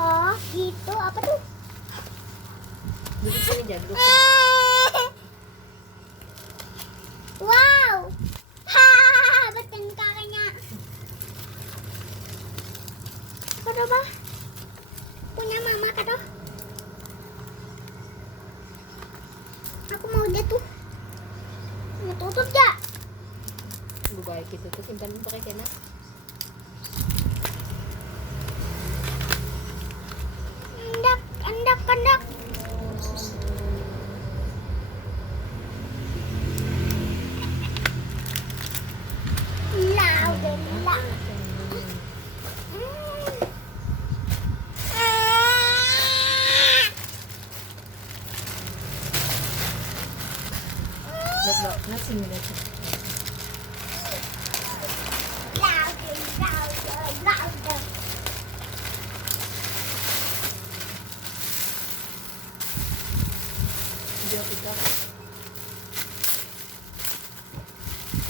Oh, gitu. Apa tuh? Duduk sini, jangan duduk sini. Wow. Ha, betul kakinya. Kado ba? Punya mama kado. Aku mau dia tuh. Mau tutup ya? Gue baik gitu tuh, simpan pakai kena. Kendak. Lau deh, lau. Lihat, nasi nih lihat. Lau. Video kita.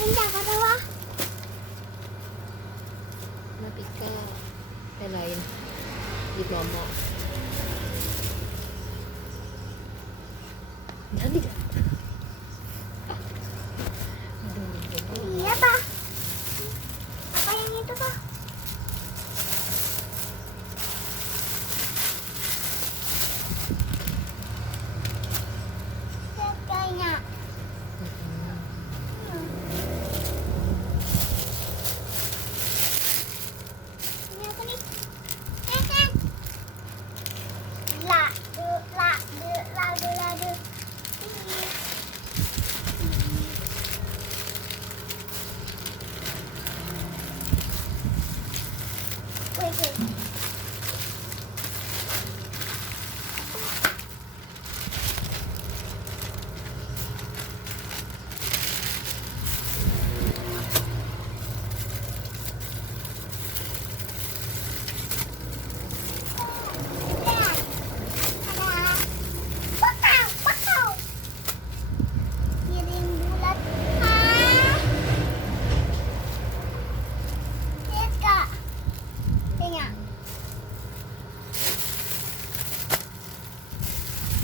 Kendak kado ba? Napika. Lain. Di momo. Jadi dah. Iya, Pak. Apa yang itu, Pak? Kayaknya. Ini apa nih? Ladu. Wait. Wow. Piring bulat. Lihat, Kak. Tengok.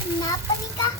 Kenapa nih, Kak?